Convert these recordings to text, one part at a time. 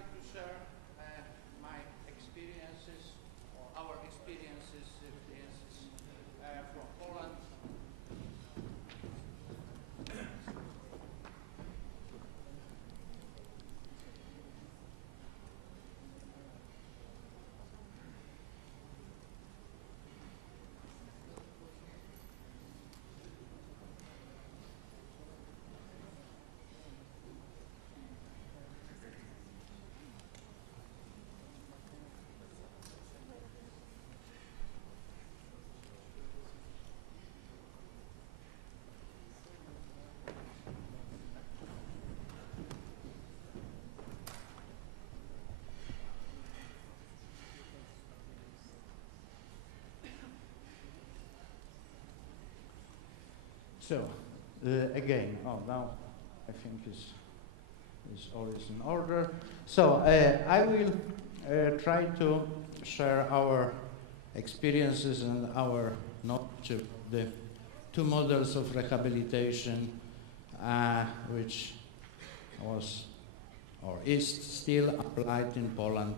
to share my experiences, or our experiences from Poland. So, again, now I think is always in order. So, I will try to share our experiences and our knowledge of the two models of rehabilitation, which was or is still applied in Poland,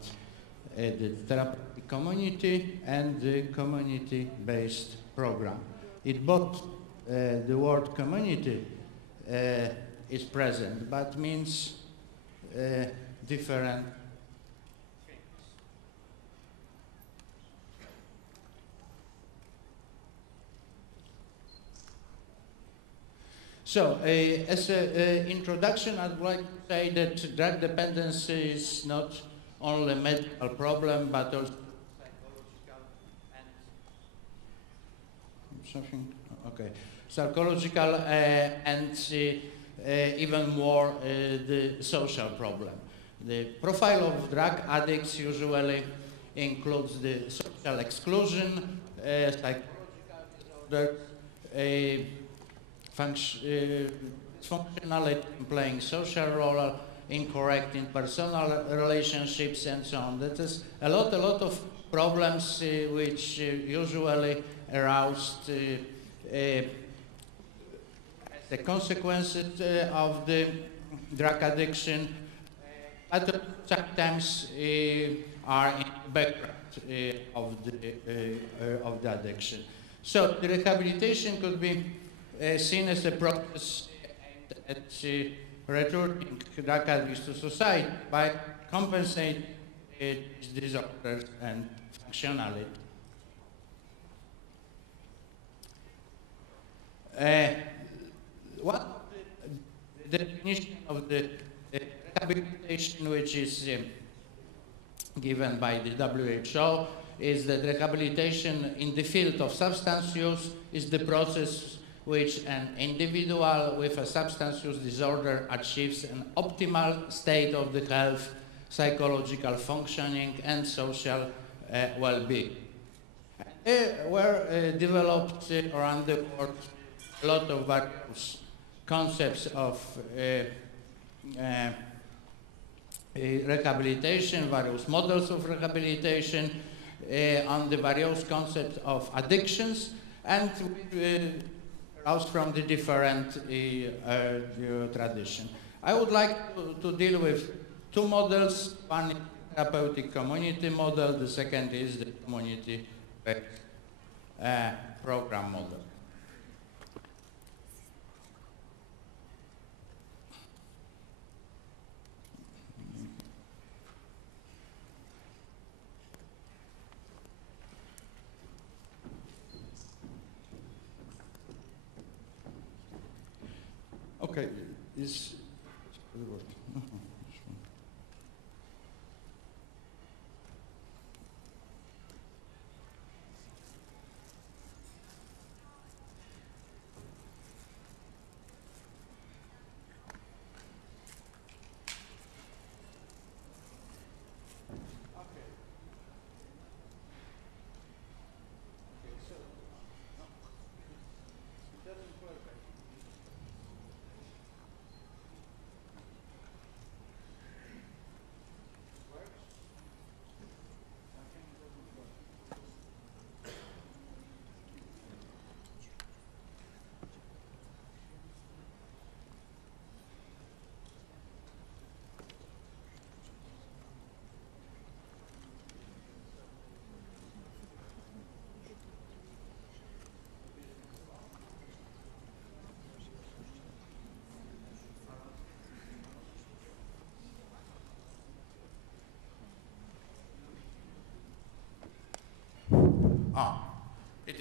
the therapeutic community and the community-based program. It both the word community is present, but means different things. So, as an introduction, I'd like to say that drug dependency is not only a medical problem, but also psychological and something. Okay, psychological and even more the social problem. The profile of drug addicts usually includes the social exclusion, psychological disorder, functionality in playing social role, incorrect in personal relationships, and so on. That is a lot of problems which usually aroused the consequences of the drug addiction, but sometimes are in the background of the addiction. So the rehabilitation could be seen as a process aimed at returning drug addicts to society by compensating these disorders and functionality. One of the definition of the rehabilitation, which is given by the WHO, is that rehabilitation in the field of substance use is the process which an individual with a substance use disorder achieves an optimal state of the health, psychological functioning, and social well-being. There were developed around the world a lot of various concepts of rehabilitation, various models of rehabilitation, on the various concepts of addictions, and arose from the different tradition. I would like to deal with two models. One is the therapeutic community model, the second is the community program model. Okay, is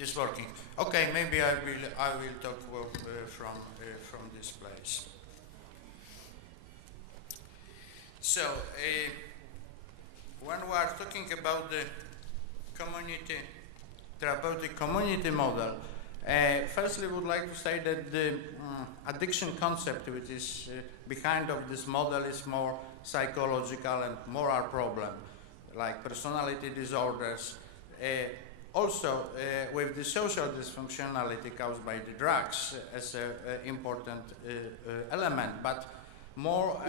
is working. Okay, maybe I will talk from this place. So, when we are talking about the therapeutic community model, firstly, we would like to say that the addiction concept which is behind of this model is more psychological and moral problem, like personality disorders. Also, with the social dysfunctionality caused by the drugs as an important element, but more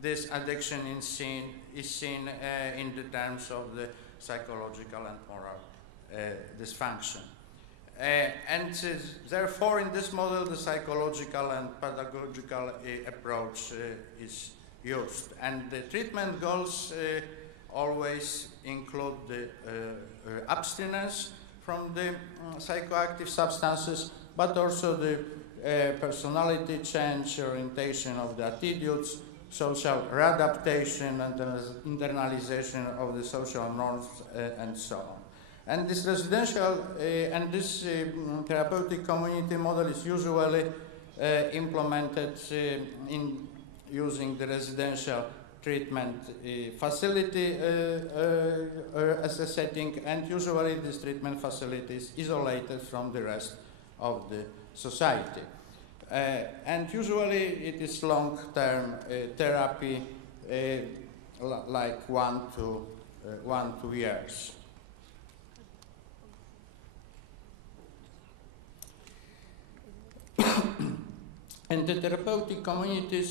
this addiction is seen in the terms of the psychological and moral dysfunction. Therefore, in this model, the psychological and pedagogical approach is used. And the treatment goals always include the abstinence from the psychoactive substances, but also the personality change, orientation of the attitudes, social readaptation, and internalization of the social norms, and so on. And this residential and this therapeutic community model is usually implemented in using the residential treatment facility as a setting, and usually this treatment facility is isolated from the rest of the society. And usually it is long-term therapy, like 1 to 2 years. And the therapeutic community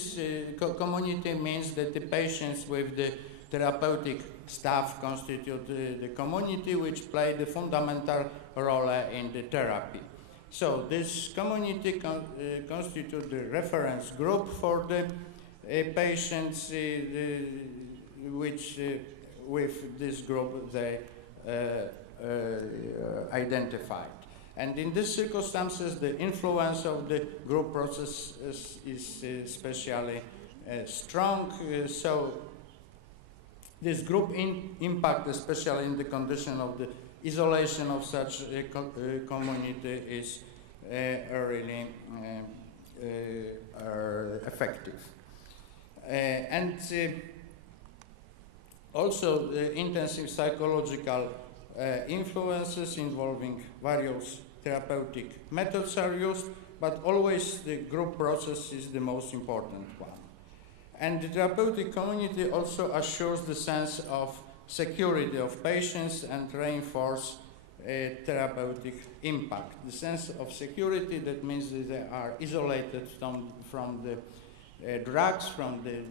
means that the patients with the therapeutic staff constitute the community which play the fundamental role in the therapy. So this community constitutes the reference group for the patients, which with this group they identified. And in these circumstances, the influence of the group process is especially strong. So this group impact, especially in the condition of the isolation of such a community, is really effective. Also, the intensive psychological influences involving various therapeutic methods are used, but always the group process is the most important one. And the therapeutic community also assures the sense of security of patients and reinforce therapeutic impact. The sense of security, that means that they are isolated from the drugs, from the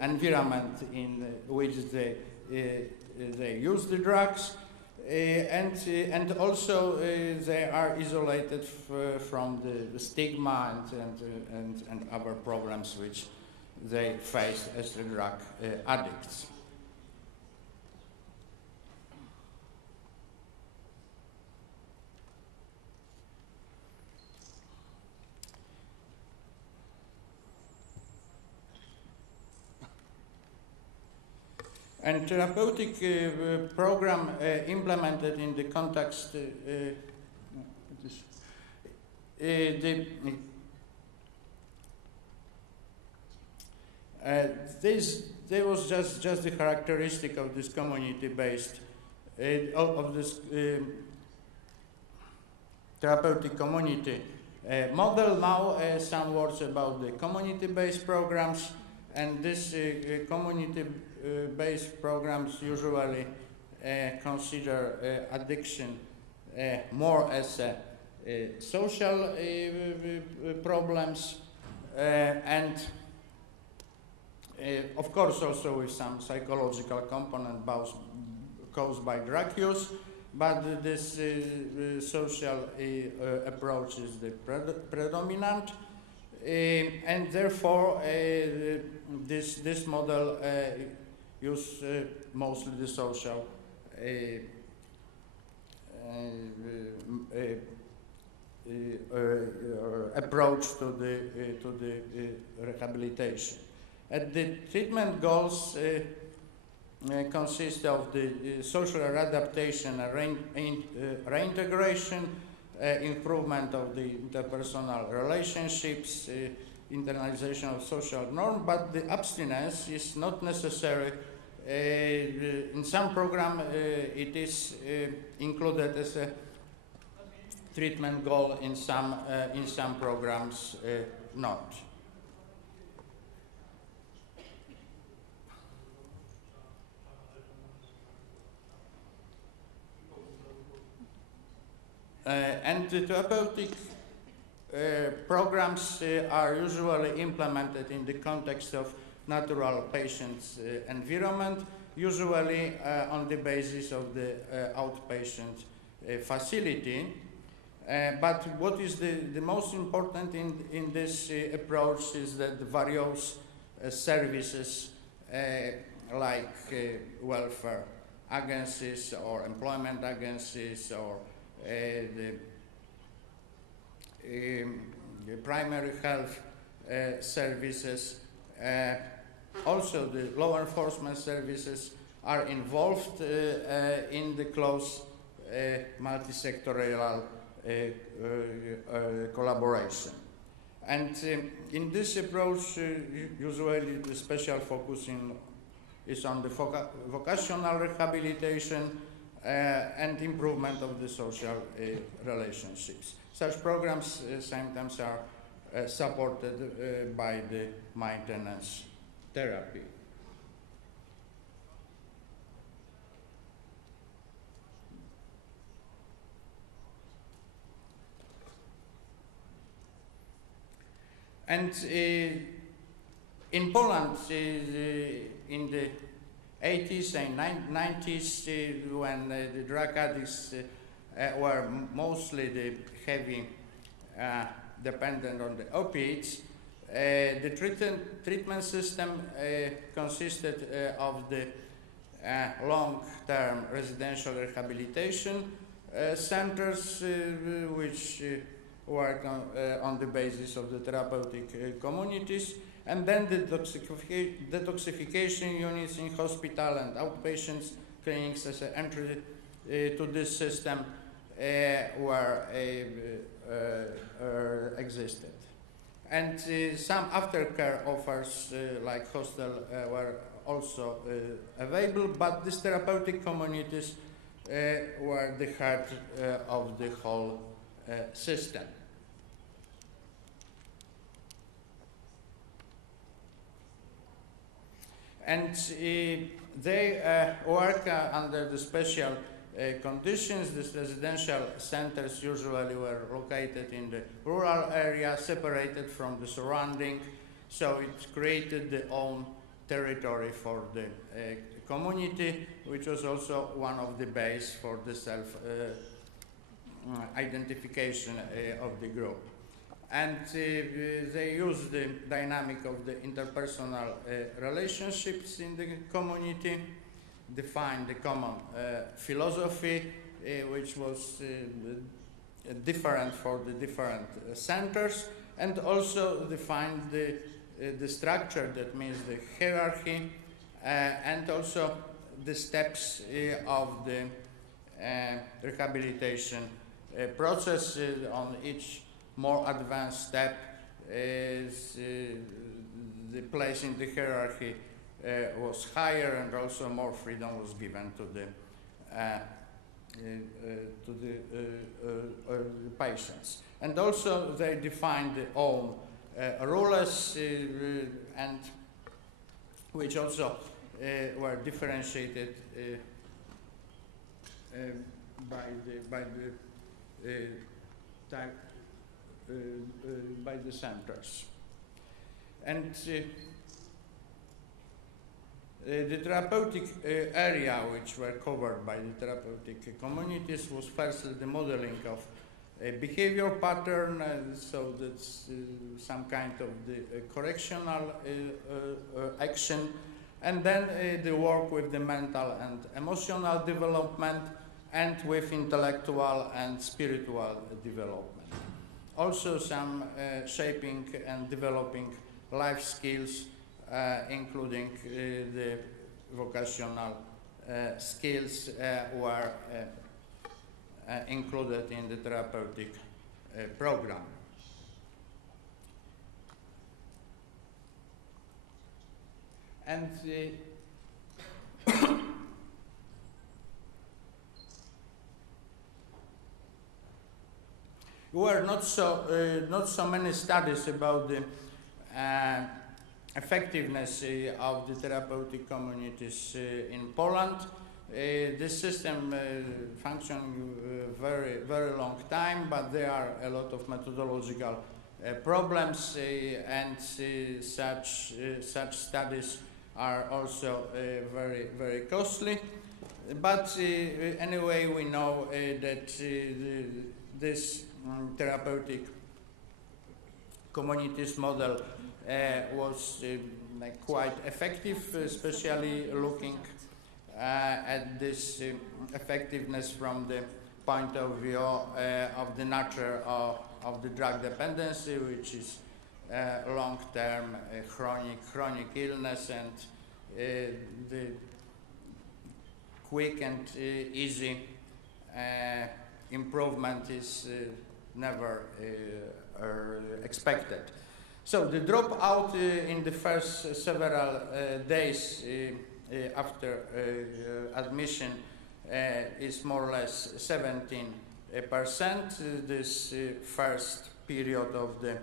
environment in which they use the drugs, and also they are isolated from the stigma and other problems which they face as the drug addicts. And therapeutic program implemented in the context there was just the characteristic of this community-based of this therapeutic community model. Now some words about the community-based programs, and this community-based programs usually consider addiction more as social problems, and of course also with some psychological component caused by drug use, but this social approach is the predominant. And therefore, this model use mostly the social approach to the rehabilitation. And the treatment goals consists of the social adaptation and reintegration, improvement of the interpersonal relationships, internalization of social norm, but the abstinence is not necessary. In some program, it is included as a treatment goal. In some programs, not. And the therapeutic programs are usually implemented in the context of natural patient's environment, usually on the basis of the outpatient facility. But what is the most important in this approach is that the various services like welfare agencies or employment agencies or the primary health services, also the law enforcement services are involved in the close multi-sectorial collaboration. And in this approach, usually the special focus is on the vocational rehabilitation and improvement of the social relationships. Such programs sometimes are supported by the maintenance therapy. And in Poland, in the 80s and 90s, when the drug addicts were mostly the heavy dependent on the opiates, the treatment system consisted of the long-term residential rehabilitation centers, which work on the basis of the therapeutic communities, and then the detoxification units in hospital and outpatients clinics as an entry to this system were existed. And some aftercare offers like hostel were also available, but these therapeutic communities were the heart of the whole system. And they work under the special conditions. These residential centers usually were located in the rural area, separated from the surrounding, so it created their own territory for the community, which was also one of the base for the self-identification of the group. And they use the dynamic of the interpersonal relationships in the community, define the common philosophy, which was different for the different centers, and also define the structure, that means the hierarchy, and also the steps of the rehabilitation process. On each more advanced step is the place in the hierarchy was higher, and also more freedom was given to the patients. And also they defined their own rules, and which also were differentiated by the centers. And the therapeutic area which were covered by the therapeutic communities was firstly the modeling of a behavior pattern, so that's some kind of the correctional action, and then the work with the mental and emotional development, and with intellectual and spiritual development. Also some shaping and developing life skills, including the vocational skills were included in the therapeutic program. And there were not so many studies about the effectiveness of the therapeutic communities in Poland. This system functioned very long time, but there are a lot of methodological problems, and such studies are also very costly. But anyway, we know that this therapeutic communities model was quite effective, especially looking at this effectiveness from the point of view of the nature of the drug dependency, which is long-term chronic illness, and the quick and easy improvement is never expected. So the dropout in the first several days after admission is more or less 17%. This first period of the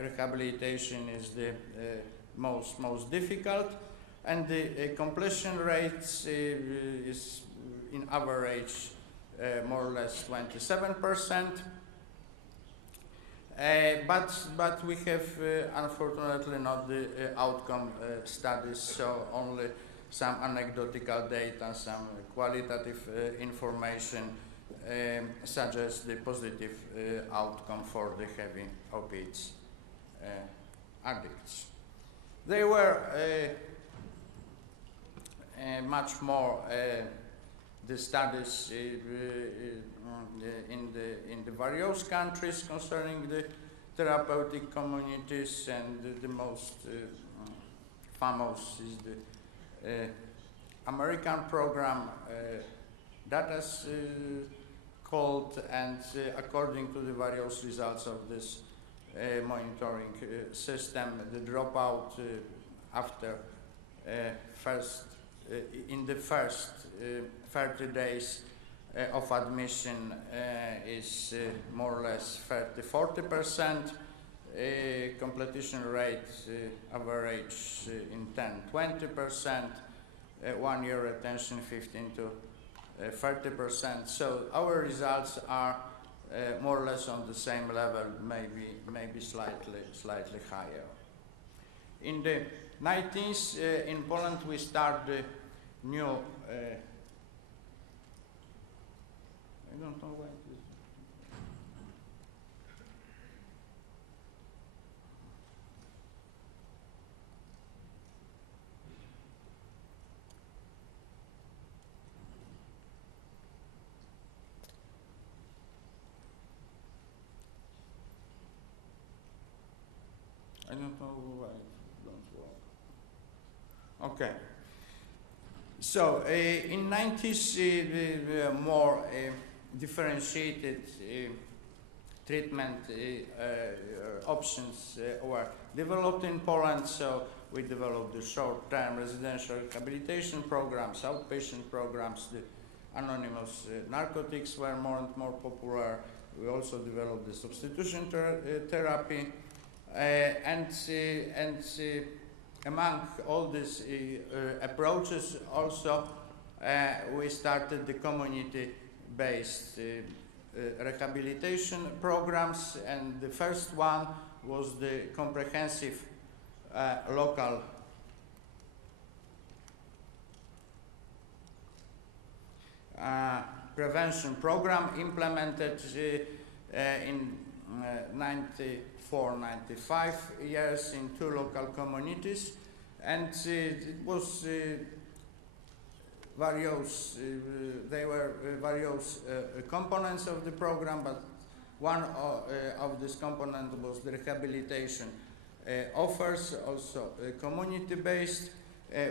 rehabilitation is the most difficult, and the completion rate is in average more or less 27%. But we have unfortunately not the outcome studies, so only some anecdotal data, some qualitative information suggests the positive outcome for the heavy opiates addicts. There were much more the studies in the various countries concerning the therapeutic communities, and the most famous is the American program, that is called, and according to the various results of this monitoring system, the dropout after in the first 30 days of admission is more or less 30–40%. Completion rate average in 10–20%. 1 year retention 15–30%. So our results are more or less on the same level, maybe slightly higher. In the 90s, in Poland, we started new. I don't know why it is. I don't know why it don't work. Okay. So in 90s, more differentiated treatment options were developed in Poland. So we developed the short-term residential rehabilitation programs, outpatient programs. The anonymous narcotics were more and more popular. We also developed the substitution therapy, and among all these approaches, also we started the community-based rehabilitation programs, and the first one was the comprehensive local prevention program implemented in 94–95 years in 2 local communities, and it was there were various components of the program, but one of this component was the rehabilitation offers, also community-based,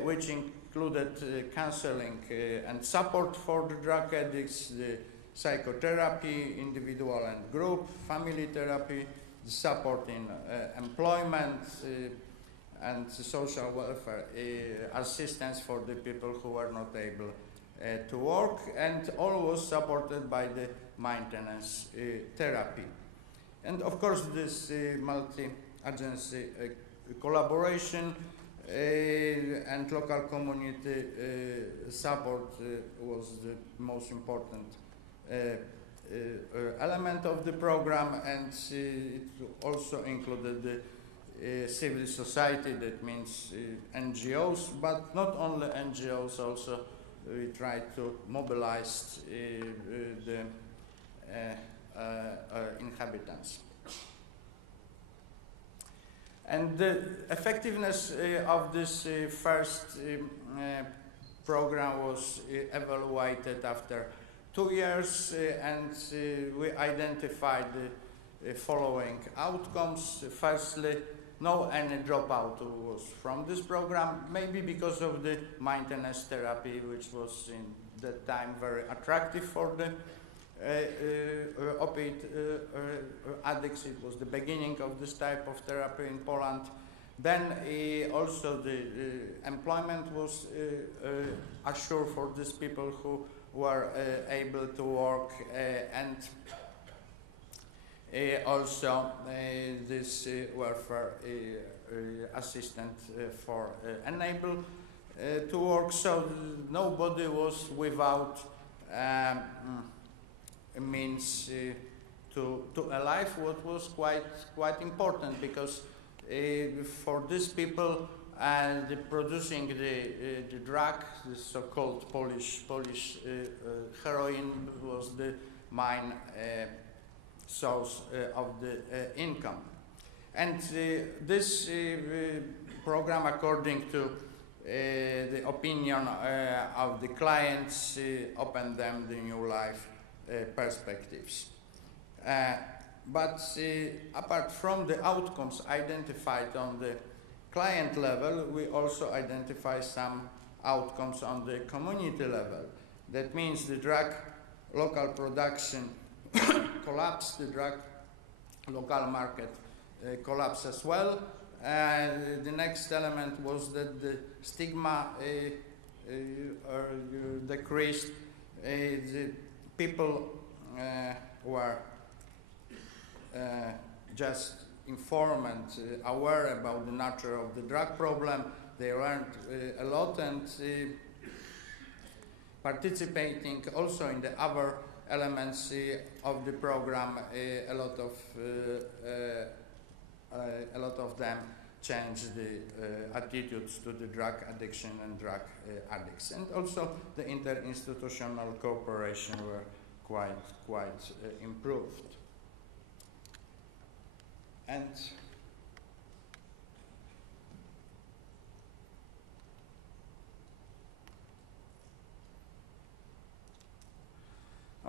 which included counseling and support for the drug addicts, the psychotherapy, individual and group, family therapy, the support in employment, and social welfare assistance for the people who were not able to work, and all was supported by the maintenance therapy. And of course this multi-agency collaboration and local community support was the most important element of the program, and it also included the civil society, that means NGOs, but not only NGOs, also we tried to mobilize the inhabitants. And the effectiveness of this first program was evaluated after 2 years, and we identified the following outcomes. Firstly, no any dropout was from this program, maybe because of the maintenance therapy, which was in that time very attractive for the opiate addicts. It was the beginning of this type of therapy in Poland. Then also the employment was assured for these people who were able to work, and also this welfare assistant for enable to work, so nobody was without means to a life, what was quite important, because for these people producing the drug, the so-called Polish heroin, was the main source of the income. And this program, according to the opinion of the clients, opened them the new life perspectives. But apart from the outcomes identified on the client level, we also identify some outcomes on the community level. That means the drug local production collapsed, the drug local market collapsed as well. The next element was that the stigma decreased. The people were just informed and aware about the nature of the drug problem. They learned a lot, and participating also in the other elements of the program, a lot of them changed the attitudes to the drug addiction and drug addicts. And also the interinstitutional cooperation were quite improved. And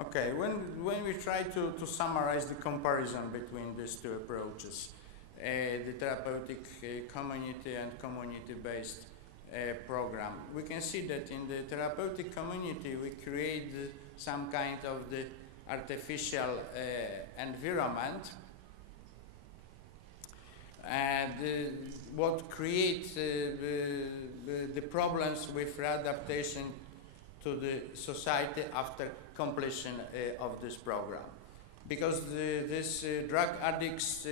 okay, when we try to summarize the comparison between these two approaches, the therapeutic community and community-based program, we can see that in the therapeutic community we create some kind of the artificial environment, and what creates the problems with readaptation to the society after completion of this program. Because these drug addicts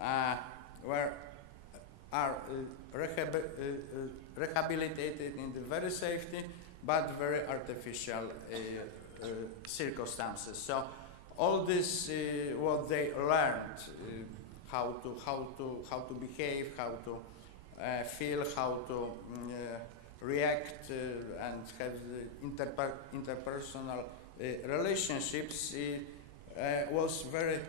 are rehabilitated in the very safety but very artificial circumstances. So all this what they learned, how to behave, how to feel, how to react and have interpersonal relationships was very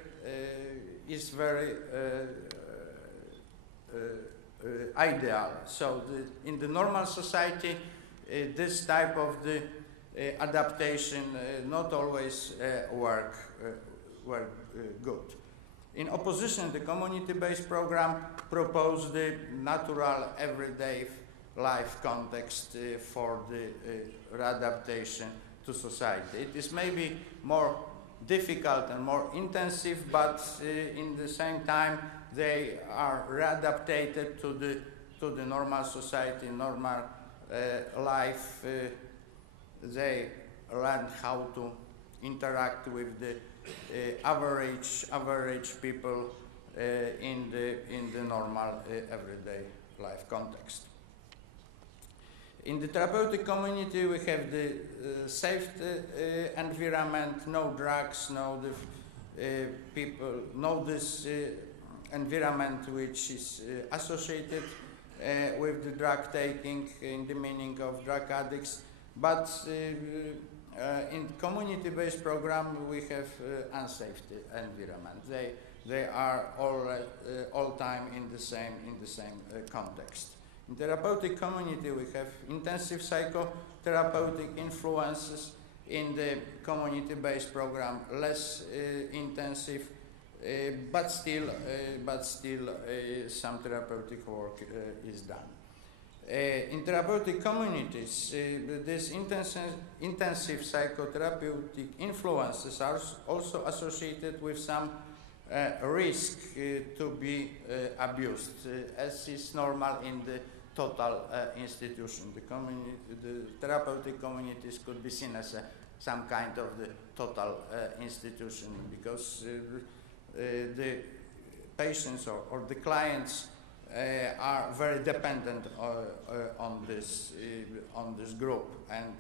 ideal. So in the normal society, this type of the adaptation not always work good. In opposition, the community-based program proposed the natural everyday life context for the readaptation to society. It is maybe more difficult and more intensive, but in the same time they are readapted to the normal society, normal life. They learn how to interact with the average people in the normal everyday life context. In the therapeutic community, we have the safe environment, no drugs, no people, no this environment which is associated with the drug taking in the meaning of drug addicts. But in community-based program, we have unsafe environment. They are all time in the same context. In therapeutic community, we have intensive psychotherapeutic influences. In the community-based program, less intensive, but still some therapeutic work is done. In therapeutic communities, these intensive psychotherapeutic influences are also associated with some risk to be abused, as is normal in the total institution. The therapeutic communities could be seen as some kind of the total institution, because the patients or the clients are very dependent on this group, and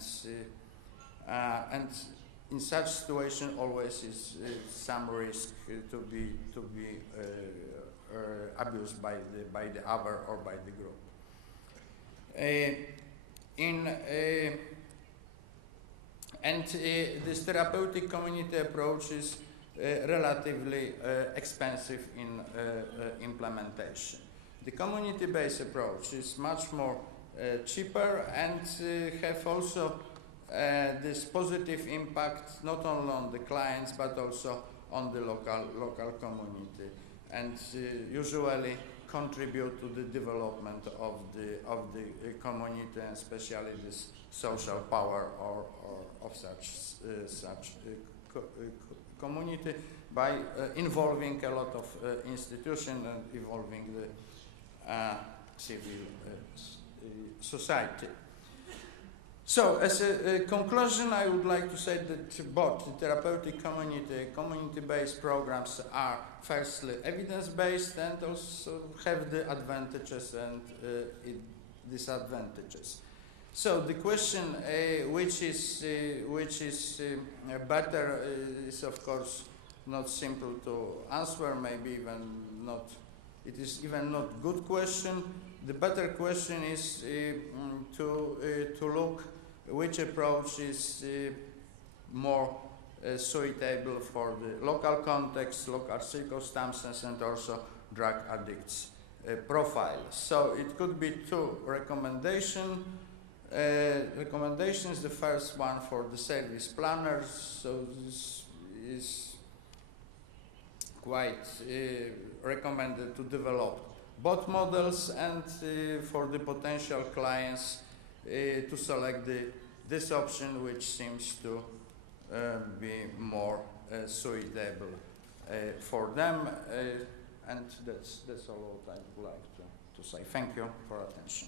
in such situation always is some risk to be abused by the other or by the group. This therapeutic community approach is relatively expensive in implementation. The community-based approach is much more cheaper and have also this positive impact not only on the clients but also on the local community, and usually contribute to the development of the community, and especially this social power of such community, by involving a lot of institutions and involving the civil society. So, as a conclusion, I would like to say that both the therapeutic community-based programs are firstly evidence-based and also have the advantages and disadvantages. So the question which is better is of course not simple to answer, maybe even not. It is even not good question. The better question is to look which approach is more suitable for the local context, local circumstances, and also drug addicts profile. So it could be two recommendations. The first one for the service planners. So this is quite recommended to develop both models, and for the potential clients to select this option which seems to be more suitable for them, and that's all I would like to say. Thank you for attention.